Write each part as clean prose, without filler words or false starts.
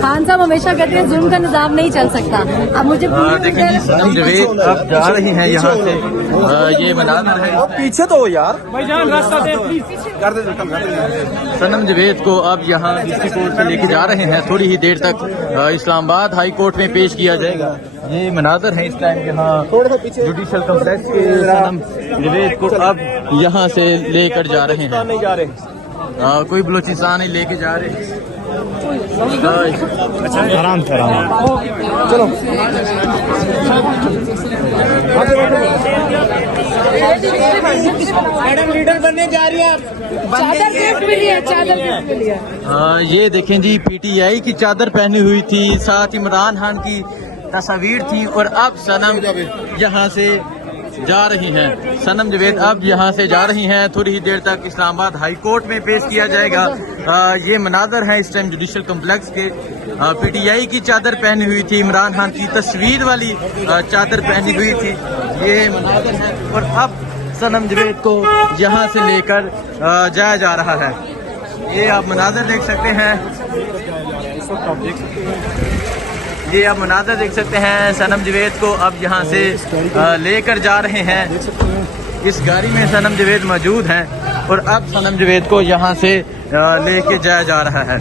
खान साहब हमेशा कहते हैं जुल्म का निजाम नहीं चल सकता। अब मुझे देखिए जी सनम जवेद अब जा रही हैं यहाँ से। ये मनाजर है, पीछे तो यार भाईजान रास्ता दे प्लीज। सनम जवेद को अब यहाँ डिस्ट्रिक्ट कोर्ट से लेके जा रहे हैं। थोड़ी ही देर तक इस्लामाबाद हाई कोर्ट में पेश किया जाएगा। ये मनाजर है इस टाइम यहाँ जुडिशल कम्प्लेक्स के। सनम जवेद को अब यहाँ से लेकर जा रहे हैं। नहीं जा रहे, कोई बलोचिस्तान नहीं लेके जा रहे। आराम से चलो मैडम लीडर बनने जा रही है। चादर गिफ्ट मिली है, चादर गिफ्ट मिली है। ये देखें जी पीटीआई की चादर पहनी हुई थी, साथ इमरान खान की तस्वीर थी और अब सनम यहाँ से जा रही हैं। सनम जवेद अब यहाँ से जा रही हैं। थोड़ी ही देर तक इस्लामाबाद हाई कोर्ट में पेश किया जाएगा। ये मनाजर है इस टाइम जुडिशल कम्प्लेक्स के। पीटीआई की चादर पहनी हुई थी, इमरान खान की तस्वीर वाली चादर पहनी हुई थी। ये मनाजर है और अब सनम जवेद को यहाँ से लेकर जाया जा रहा है। ये आप मनाजर देख सकते हैं। ये आप मनाजर देख सकते हैं। सनम जवेद को अब यहाँ से लेकर जा रहे हैं। इस गाड़ी में सनम जवेद मौजूद हैं और अब सनम जवेद को यहाँ से लेके जाया जा रहा है।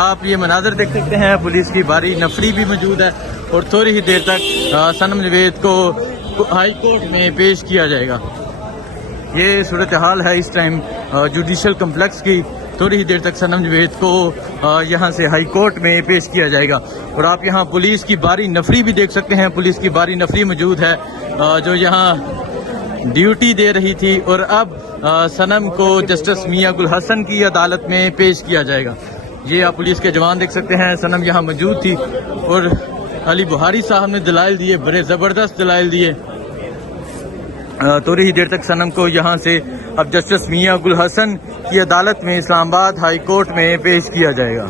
आप ये मनाजर देख सकते हैं। पुलिस की भारी नफरी भी मौजूद है और थोड़ी ही देर तक सनम जवेद को हाई कोर्ट में पेश किया जाएगा। ये सूरत हाल है इस टाइम जुडिशल कम्प्लेक्स की। थोड़ी ही देर तक सनम जवेद को यहाँ से हाई कोर्ट में पेश किया जाएगा। और आप यहाँ पुलिस की भारी नफरी भी देख सकते हैं। पुलिस की भारी नफरी मौजूद है जो यहाँ ड्यूटी दे रही थी और अब सनम को जस्टिस मियां गुल हसन की अदालत में पेश किया जाएगा। ये आप पुलिस के जवान देख सकते हैं। सनम यहाँ मौजूद थी और अली बुहारी साहब ने दलाइल दिए, बड़े ज़बरदस्त दलाइल दिए। थोड़ी ही देर तक सनम को यहाँ से अब जस्टिस मियां गुल हसन की अदालत में इस्लामाबाद हाई कोर्ट में पेश किया जाएगा।